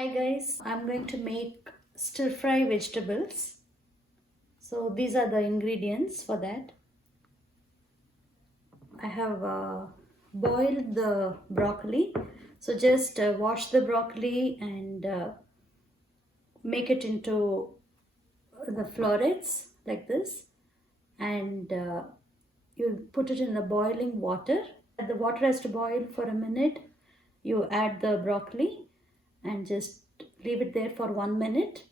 Hi guys, I'm going to make stir fry vegetables. So these are the ingredients for that. I have boiled the broccoli. So just wash the broccoli and make it into the florets like this. And you put it in the boiling water. The water has to boil for a minute. You add the broccoli and just leave it there for 1 minute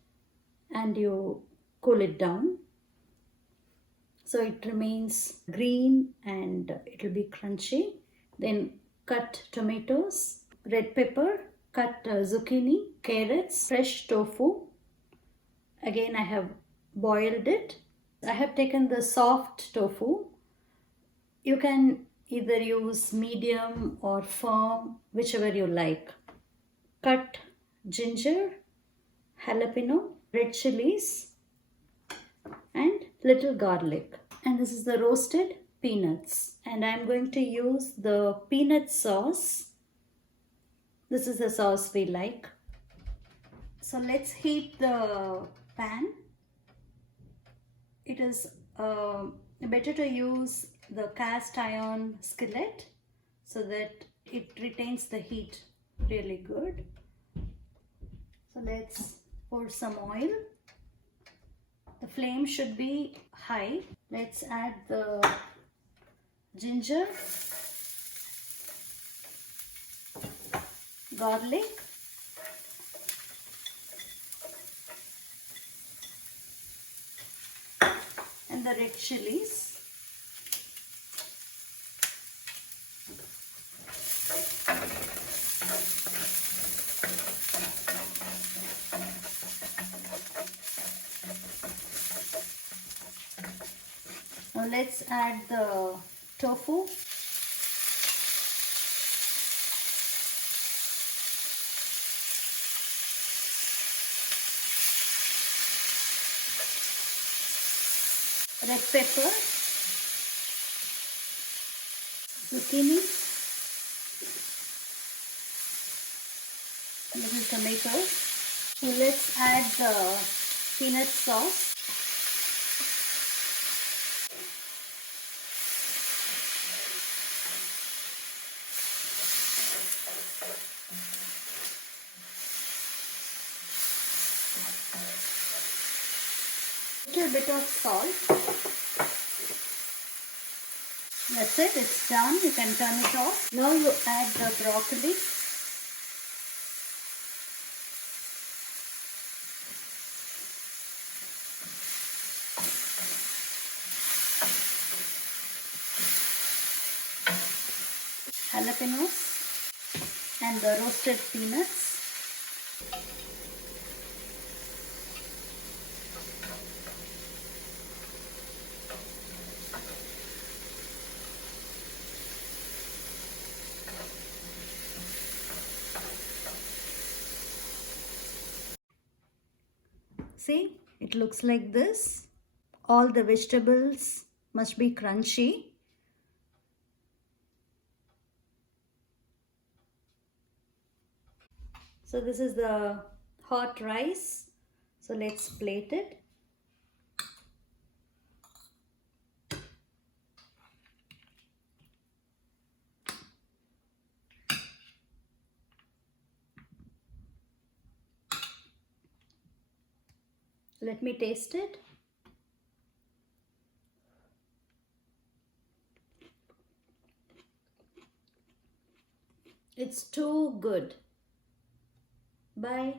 and you cool it down so it remains green and it will be crunchy. Then cut tomatoes, red pepper, cut zucchini, carrots, fresh tofu. Again, I have boiled it. I have taken the soft tofu. You can either use medium or firm, whichever you like. Cut ginger, jalapeno, red chilies, and little garlic. And this is the roasted peanuts. And I'm going to use the peanut sauce. This is the sauce we like. So let's heat the pan. It is better to use the cast iron skillet so that it retains the heat really good. So let's pour some oil. The flame should be high. Let's add the ginger, garlic, and the red chilies. Now let's add the tofu. Red pepper, zucchini, little tomatoes. So let's add the peanut sauce. Little bit of salt. That's it, it's done. You can turn it off. Now you add the broccoli. Jalapenos and the roasted peanuts. See, it looks like this. All the vegetables must be crunchy. So this is the hot rice. So let's plate it. Let me taste it. It's too good. Bye.